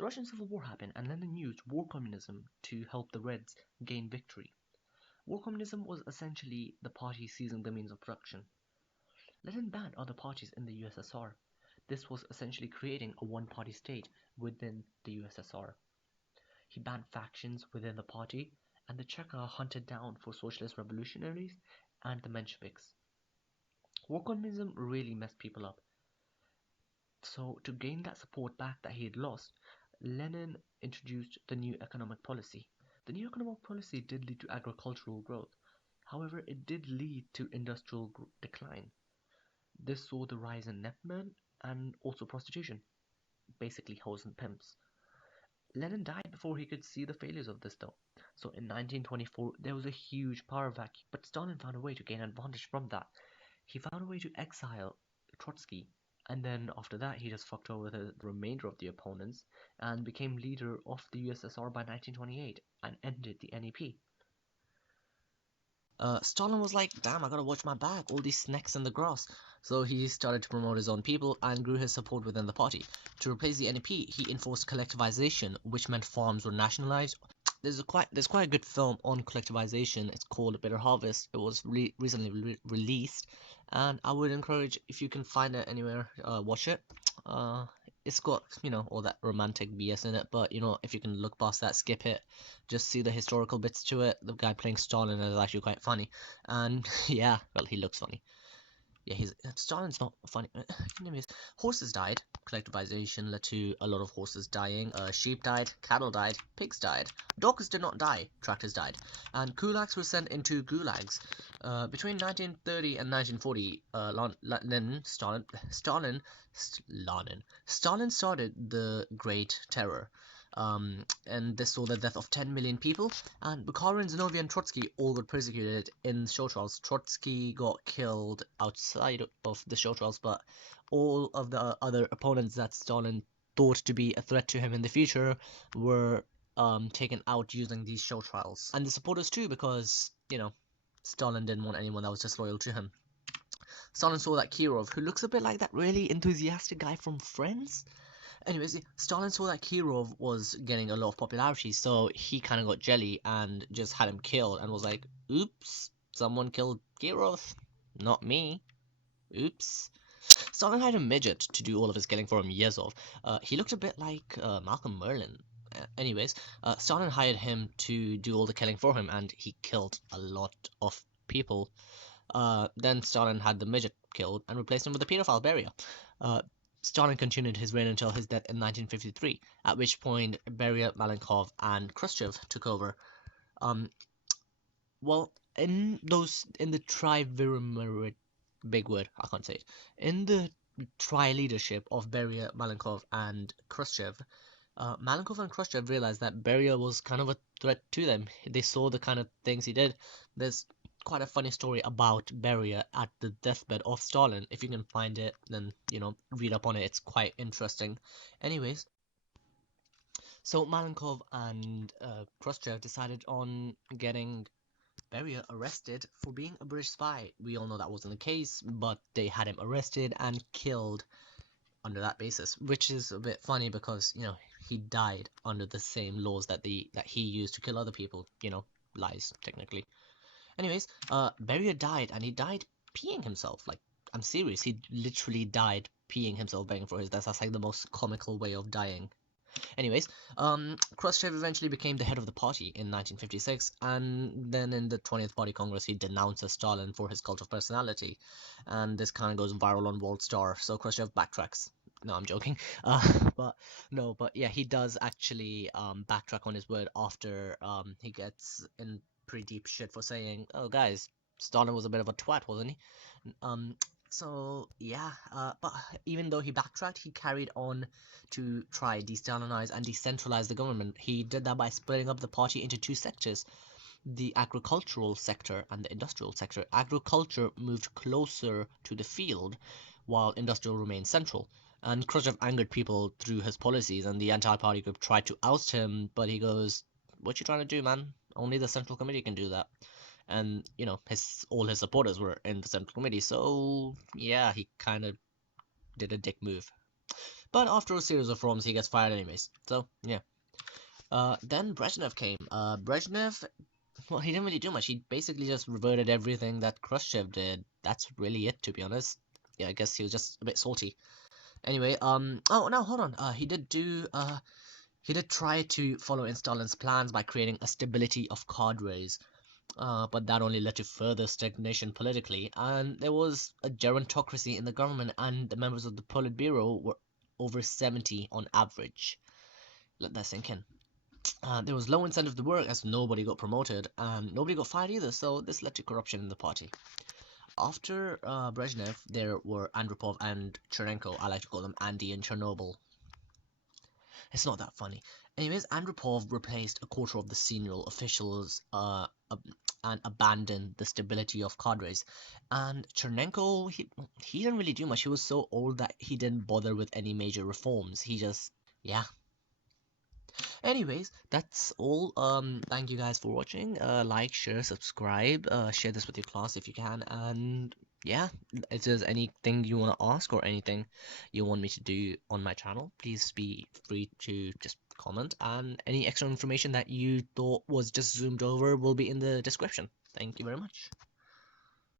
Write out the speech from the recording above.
The Russian Civil War happened, and Lenin used war communism to help the Reds gain victory. War communism was essentially the party seizing the means of production. Lenin banned other parties in the USSR. This was essentially creating a one-party state within the USSR. He banned factions within the party, and the Cheka hunted down for socialist revolutionaries and the Mensheviks. War communism really messed people up. So, to gain that support back that he had lost, Lenin introduced the new economic policy. The new economic policy did lead to agricultural growth. However, it did lead to industrial decline. This saw the rise in netmen and also prostitution, basically hoes and pimps. Lenin died before he could see the failures of this though. So in 1924 there was a huge power vacuum, but Stalin found a way to gain advantage from that. He found a way to exile Trotsky, and then after that he just fucked over the remainder of the opponents and became leader of the USSR by 1928 and ended the NEP. Stalin was like, damn, I gotta watch my back, all these snakes in the grass. So he started to promote his own people and grew his support within the party. To replace the NEP, he enforced collectivization, which meant farms were nationalized. There's quite a good film on collectivization. It's called Bitter Harvest. It was recently released, and I would encourage, if you can find it anywhere, watch it. It's got, all that romantic BS in it, but if you can look past that, skip it, just see the historical bits to it. The guy playing Stalin is actually quite funny, and yeah, well, he looks funny. Yeah, Stalin's not funny. Anyways, horses died. Collectivization led to a lot of horses dying. Sheep died, cattle died, pigs died. Dogs did not die, tractors died. And kulaks were sent into gulags. Between 1930 and 1940, Stalin started the Great Terror. And this saw the death of 10 million people, and Bukharin, Zinoviev, and Trotsky all got persecuted in show trials. Trotsky got killed outside of the show trials, but all of the other opponents that Stalin thought to be a threat to him in the future were taken out using these show trials. And the supporters too, because, Stalin didn't want anyone that was disloyal to him. Stalin saw that Kirov, who looks a bit like that really enthusiastic guy from Friends. Anyways, Stalin saw that Kirov was getting a lot of popularity, so he kind of got jelly and just had him killed and was like, oops, someone killed Kirov, not me, oops. Stalin hired a midget to do all of his killing for him, Yezov. He looked a bit like Malcolm Merlin. Anyways, Stalin hired him to do all the killing for him, and he killed a lot of people. Then Stalin had the midget killed and replaced him with a pedophile Beria. Stalin continued his reign until his death in 1953, at which point Beria, Malenkov, and Khrushchev took over. Well, in the triumvirate, big word, I can't say it. In the tri-leadership of Beria, Malenkov, and Khrushchev, Malenkov and Khrushchev realized that Beria was kind of a threat to them. They saw the kind of things he did. There's quite a funny story about Beria at the deathbed of Stalin. If you can find it, then read up on it. It's quite interesting. Anyways, so Malenkov and Khrushchev decided on getting Beria arrested for being a British spy. We all know that wasn't the case, but they had him arrested and killed under that basis, which is a bit funny because he died under the same laws that he used to kill other people. Lies technically. Anyways, Beria died, and he died peeing himself. Like, I'm serious, he literally died peeing himself, begging for his death. That's like the most comical way of dying. Anyways, Khrushchev eventually became the head of the party in 1956, and then in the 20th Party Congress he denounces Stalin for his cult of personality, and this kind of goes viral on World Star, so Khrushchev backtracks. No, I'm joking. But yeah, he does actually backtrack on his word after he gets in pretty deep shit for saying, oh guys, Stalin was a bit of a twat, wasn't he? So yeah, but even though he backtracked, he carried on to try de-Stalinize and decentralize the government. He did that by splitting up the party into two sectors, the agricultural sector and the industrial sector. Agriculture moved closer to the field, while industrial remained central. And Khrushchev angered people through his policies, and the anti-party group tried to oust him, but he goes, what you trying to do, man? Only the Central Committee can do that. And, all his supporters were in the Central Committee, so, yeah, he kind of did a dick move. But after a series of reforms, he gets fired anyways. So yeah. Then Brezhnev came. Brezhnev, well, he didn't really do much. He basically just reverted everything that Khrushchev did. That's really it, to be honest. Yeah, I guess he was just a bit salty. Anyway, oh no, hold on. He did try to follow in Stalin's plans by creating a stability of cadres. But that only led to further stagnation politically, and there was a gerontocracy in the government, and the members of the Politburo were over 70 on average. Let that sink in. There was low incentive to work as nobody got promoted and nobody got fired either, so this led to corruption in the party. After Brezhnev, there were Andropov and Chernenko. I like to call them Andy and Chernobyl. It's not that funny. Anyways, Andropov replaced a quarter of the senior officials and abandoned the stability of cadres. And Chernenko, he didn't really do much. He was so old that he didn't bother with any major reforms. He just, yeah. Anyways, that's all. Thank you guys for watching. Like, share, subscribe, share this with your class if you can, and yeah, if there's anything you want to ask or anything you want me to do on my channel, please be free to just comment, and any extra information that you thought was just zoomed over will be in the description. Thank you very much.